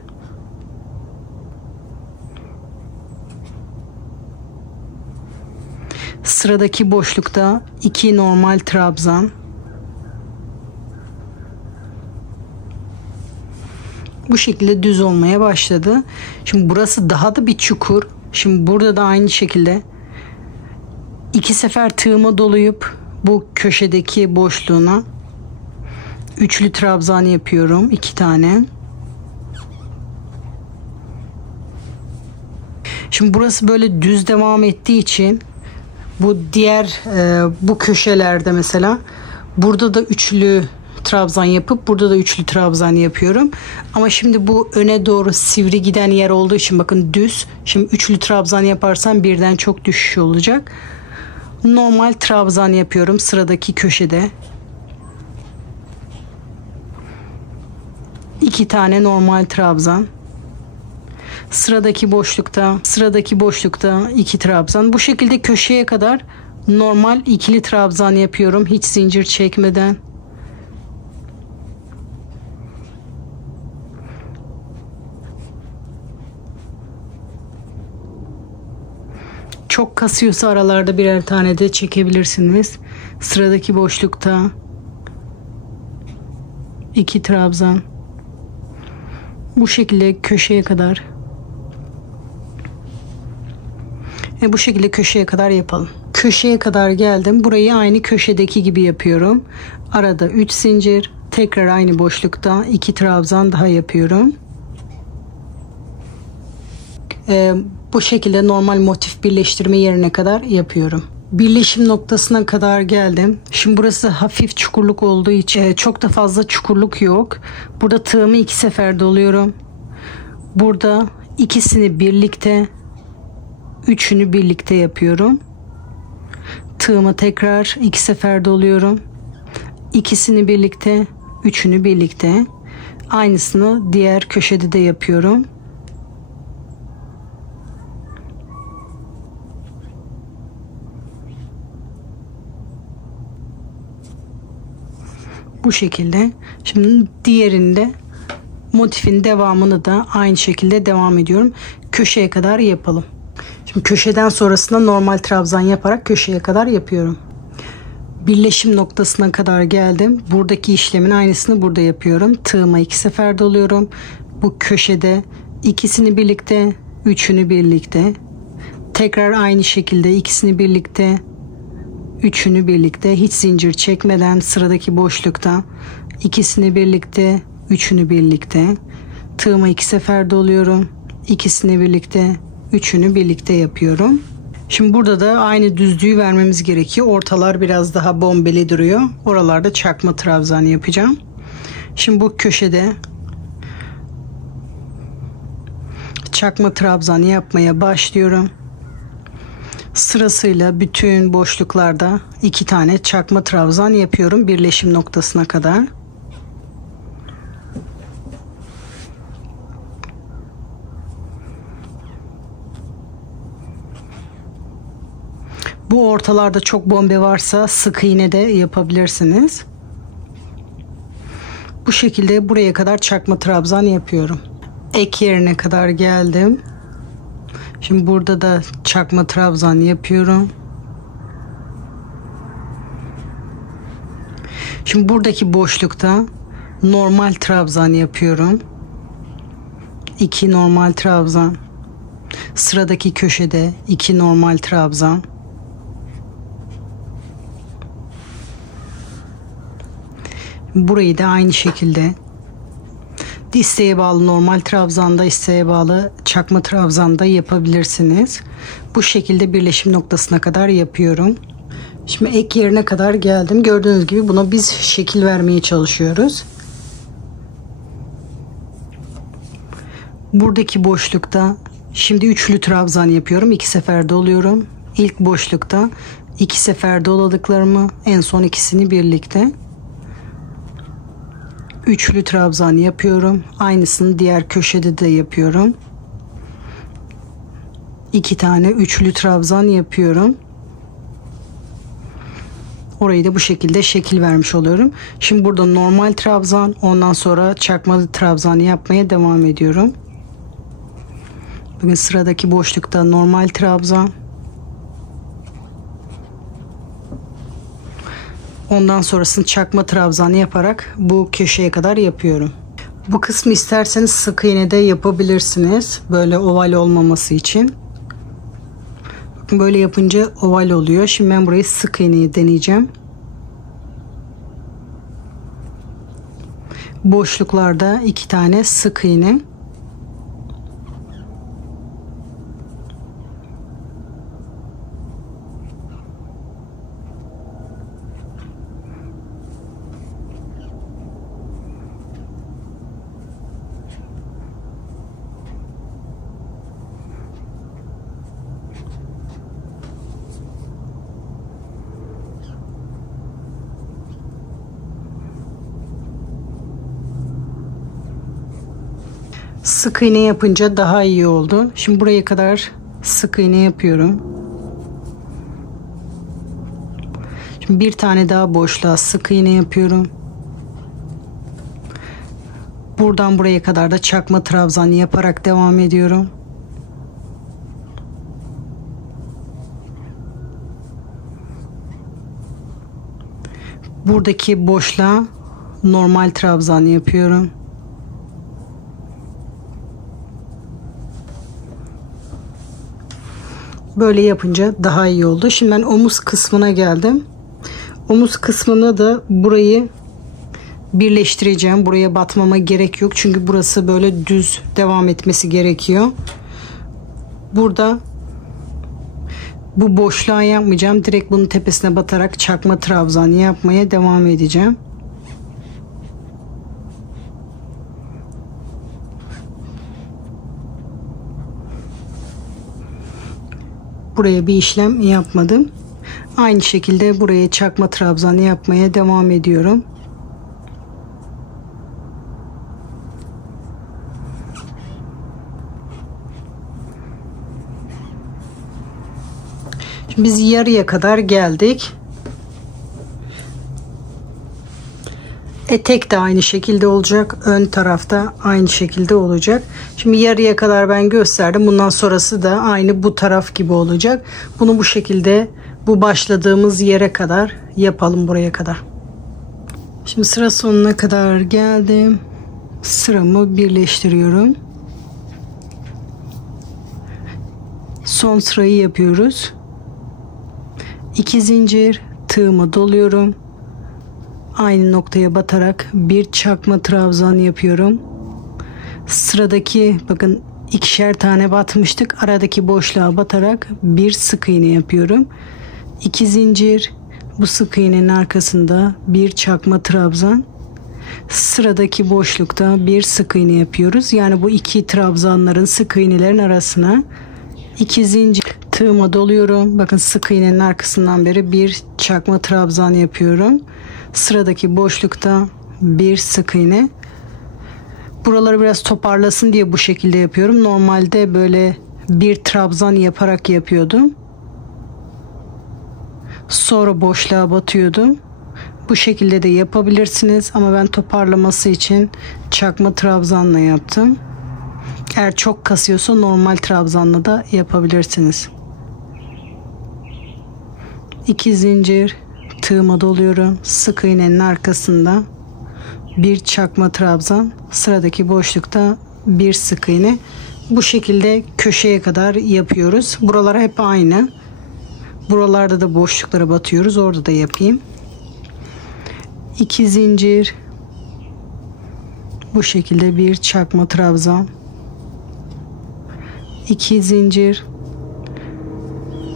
Sıradaki boşlukta 2 normal trabzan. Bu şekilde düz olmaya başladı. Şimdi burası daha da bir çukur. Şimdi burada da aynı şekilde 2 sefer tığıma dolayıp bu köşedeki boşluğuna üçlü trabzan yapıyorum. 2 tane. Şimdi burası böyle düz devam ettiği için bu diğer bu köşelerde mesela burada da üçlü trabzan yapıp burada da üçlü trabzan yapıyorum. Ama şimdi bu öne doğru sivri giden yer olduğu için bakın düz. Şimdi üçlü trabzan yaparsam birden çok düşüş olacak. Normal trabzan yapıyorum sıradaki köşede. 2 tane normal trabzan. Sıradaki boşlukta 2 trabzan. Bu şekilde köşeye kadar normal ikili trabzan yapıyorum hiç zincir çekmeden. Çok kasıyorsa aralarda birer tane de çekebilirsiniz. Sıradaki boşlukta 2 trabzan. Bu şekilde köşeye kadar. Bu şekilde köşeye kadar yapalım. Köşeye kadar geldim. Burayı aynı köşedeki gibi yapıyorum. Arada 3 zincir. Tekrar aynı boşlukta 2 trabzan daha yapıyorum. Bu şekilde normal motif birleştirme yerine kadar yapıyorum. Birleşim noktasına kadar geldim. Şimdi burası hafif çukurluk olduğu için çok da fazla çukurluk yok. Burada tığımı 2 sefer doluyorum. Burada ikisini birlikte, üçünü birlikte yapıyorum. Tığımı tekrar 2 sefer doluyorum. İkisini birlikte, üçünü birlikte. Aynısını diğer köşede de yapıyorum. Bu şekilde. Şimdi diğerinde motifin devamını da aynı şekilde devam ediyorum. Köşeye kadar yapalım. Şimdi köşeden sonrasında normal trabzan yaparak köşeye kadar yapıyorum. Birleşim noktasına kadar geldim. Buradaki işlemin aynısını burada yapıyorum. Tığıma 2 sefer doluyorum. Bu köşede ikisini birlikte, üçünü birlikte. Tekrar aynı şekilde ikisini birlikte, üçünü birlikte, hiç zincir çekmeden sıradaki boşlukta ikisini birlikte, üçünü birlikte. Tığıma 2 sefer doluyorum. İkisini birlikte, üçünü birlikte yapıyorum. Şimdi burada da aynı düzlüğü vermemiz gerekiyor. Ortalar biraz daha bombeli duruyor. Oralarda çakma trabzan yapacağım. Şimdi bu köşede çakma trabzan yapmaya başlıyorum. Sırasıyla bütün boşluklarda 2 tane çakma trabzan yapıyorum birleşim noktasına kadar. Bu ortalarda çok bombe varsa sık iğne de yapabilirsiniz. Bu şekilde buraya kadar çakma trabzan yapıyorum. Ek yerine kadar geldim. Şimdi burada da çakma trabzan yapıyorum. Şimdi buradaki boşlukta normal trabzan yapıyorum. 2 normal trabzan. Sıradaki köşede 2 normal trabzan. Burayı da aynı şekilde isteğe bağlı normal trabzanda, isteğe bağlı çakma trabzanda yapabilirsiniz. Bu şekilde birleşim noktasına kadar yapıyorum. Şimdi ek yerine kadar geldim. Gördüğünüz gibi buna biz şekil vermeye çalışıyoruz. Buradaki boşlukta şimdi üçlü trabzan yapıyorum. 2 sefer doluyorum. İlk boşlukta 2 sefer doladıklarımı en son ikisini birlikte üçlü trabzan yapıyorum. Aynısını diğer köşede de yapıyorum. 2 tane üçlü trabzan yapıyorum. Orayı da bu şekilde şekil vermiş oluyorum. Şimdi burada normal trabzan, ondan sonra çakmalı trabzan yapmaya devam ediyorum. Bugün sıradaki boşlukta normal trabzan. Ondan sonrasını çakma trabzan yaparak bu köşeye kadar yapıyorum. Bu kısmı isterseniz sık iğne de yapabilirsiniz. Böyle oval olmaması için. Bakın böyle yapınca oval oluyor. Şimdi ben burayı sık iğneyi deneyeceğim. Boşluklarda 2 tane sık iğne. Sık iğne yapınca daha iyi oldu. Şimdi buraya kadar sık iğne yapıyorum. Şimdi bir tane daha boşluğa sık iğne yapıyorum. Buradan buraya kadar da çakma trabzan yaparak devam ediyorum. Buradaki boşluğa normal trabzan yapıyorum. Böyle yapınca daha iyi oldu. Şimdi ben omuz kısmına geldim. Omuz kısmına da burayı birleştireceğim. Buraya batmama gerek yok. Çünkü burası böyle düz devam etmesi gerekiyor. Burada bu boşluğa yapmayacağım. Direkt bunun tepesine batarak çakma trabzan yapmaya devam edeceğim. Buraya bir işlem yapmadım. Aynı şekilde buraya çakma trabzan yapmaya devam ediyorum. Şimdi biz yarıya kadar geldik. Etek de aynı şekilde olacak. Ön tarafta aynı şekilde olacak. Şimdi yarıya kadar ben gösterdim. Bundan sonrası da aynı bu taraf gibi olacak. Bunu bu şekilde bu başladığımız yere kadar yapalım, buraya kadar. Şimdi sıra sonuna kadar geldim. Sıramı birleştiriyorum. Son sırayı yapıyoruz. 2 zincir, tığımı doluyorum. Aynı noktaya batarak bir çakma trabzan yapıyorum. Sıradaki bakın ikişer tane batmıştık. Aradaki boşluğa batarak bir sık iğne yapıyorum. 2 zincir, bu sık iğnenin arkasında bir çakma trabzan. Sıradaki boşlukta bir sık iğne yapıyoruz. Yani bu iki trabzanların, sık iğnelerin arasına 2 zincir, tığıma doluyorum. Bakın sık iğnenin arkasından beri bir çakma trabzan yapıyorum. Sıradaki boşlukta bir sık iğne. Buraları biraz toparlasın diye bu şekilde yapıyorum. Normalde böyle bir trabzan yaparak yapıyordum. Sonra boşluğa batıyordum. Bu şekilde de yapabilirsiniz ama ben toparlaması için çakma trabzanla yaptım. Eğer çok kasıyorsa normal trabzanla da yapabilirsiniz. 2 zincir, tığıma doluyorum. Sık iğnenin arkasında bir çakma trabzan, sıradaki boşlukta bir sık iğne. Bu şekilde köşeye kadar yapıyoruz. Buralar hep aynı. Buralarda da boşluklara batıyoruz. Orada da yapayım. 2 zincir, bu şekilde bir çakma trabzan, 2 zincir,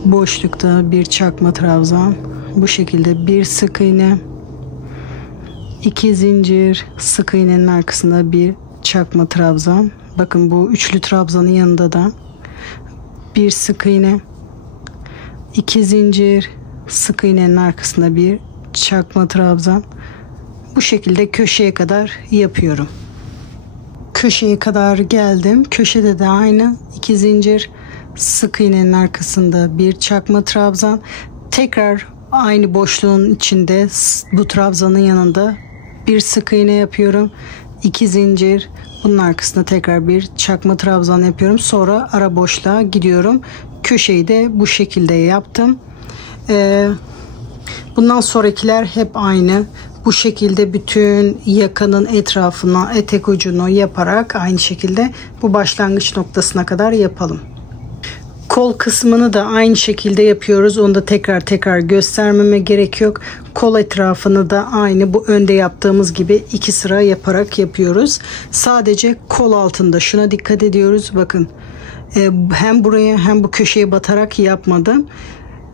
boşlukta bir çakma trabzan, bu şekilde bir sık iğne, 2 zincir, sık iğnenin arkasında bir çakma trabzan. Bakın bu üçlü trabzanın yanında da bir sık iğne, 2 zincir, sık iğnenin arkasında bir çakma trabzan. Bu şekilde köşeye kadar yapıyorum. Köşeye kadar geldim. Köşede de aynı 2 zincir, sık iğnenin arkasında bir çakma trabzan. Tekrar aynı boşluğun içinde bu trabzanın yanında bir sık iğne yapıyorum. 2 zincir, bunun arkasında tekrar bir çakma trabzan yapıyorum. Sonra ara boşluğa gidiyorum. Köşeyi de bu şekilde yaptım. Bundan sonrakiler hep aynı. Bu şekilde bütün yakanın etrafına, etek ucunu yaparak aynı şekilde bu başlangıç noktasına kadar yapalım. Kol kısmını da aynı şekilde yapıyoruz. Onu da tekrar göstermeme gerek yok. Kol etrafını da aynı bu önde yaptığımız gibi 2 sıra yaparak yapıyoruz. Sadece kol altında şuna dikkat ediyoruz. Bakın hem buraya hem bu köşeye batarak yapmadım.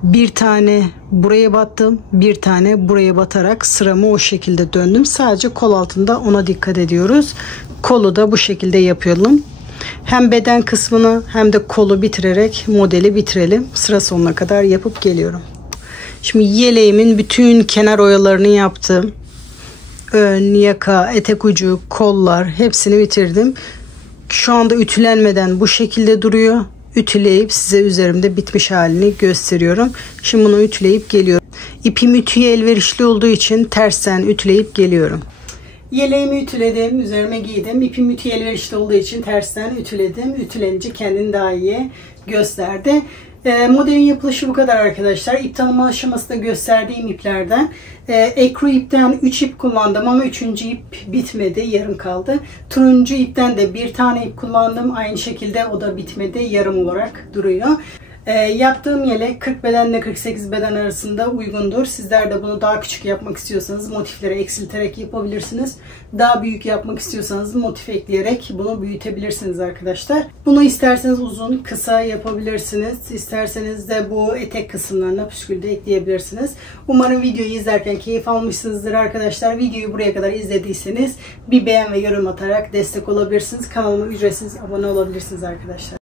Bir tane buraya battım, bir tane buraya batarak sıramı o şekilde döndüm. Sadece kol altında ona dikkat ediyoruz. Kolu da bu şekilde yapalım. Hem beden kısmını hem de kolu bitirerek modeli bitirelim. Sıra sonuna kadar yapıp geliyorum. Şimdi yeleğimin bütün kenar oyalarını yaptım. Ön, yaka, etek ucu, kollar hepsini bitirdim. Şu anda ütülenmeden bu şekilde duruyor. Ütüleyip size üzerimde bitmiş halini gösteriyorum. Şimdi bunu ütüleyip geliyorum. İpim ütüye elverişli olduğu için tersten ütüleyip geliyorum. Yeleğimi ütüledim, üzerime giydim. İpim ütüye elverişli olduğu için tersten ütüledim. Ütülenince kendini daha iyi gösterdi. Modelin yapılışı bu kadar arkadaşlar. İp tanıma aşamasında gösterdiğim iplerden. Ekru ipten 3 ip kullandım ama 3. ip bitmedi, yarım kaldı. Turuncu ipten de bir tane ip kullandım. Aynı şekilde o da bitmedi, yarım olarak duruyor. Yaptığım yelek 40 bedenle 48 beden arasında uygundur. Sizler de bunu daha küçük yapmak istiyorsanız motifleri eksilterek yapabilirsiniz. Daha büyük yapmak istiyorsanız motif ekleyerek bunu büyütebilirsiniz arkadaşlar. Bunu isterseniz uzun, kısa yapabilirsiniz. İsterseniz de bu etek kısımlarına püskül de ekleyebilirsiniz. Umarım videoyu izlerken keyif almışsınızdır arkadaşlar. Videoyu buraya kadar izlediyseniz bir beğen ve yorum atarak destek olabilirsiniz. Kanalıma ücretsiz abone olabilirsiniz arkadaşlar.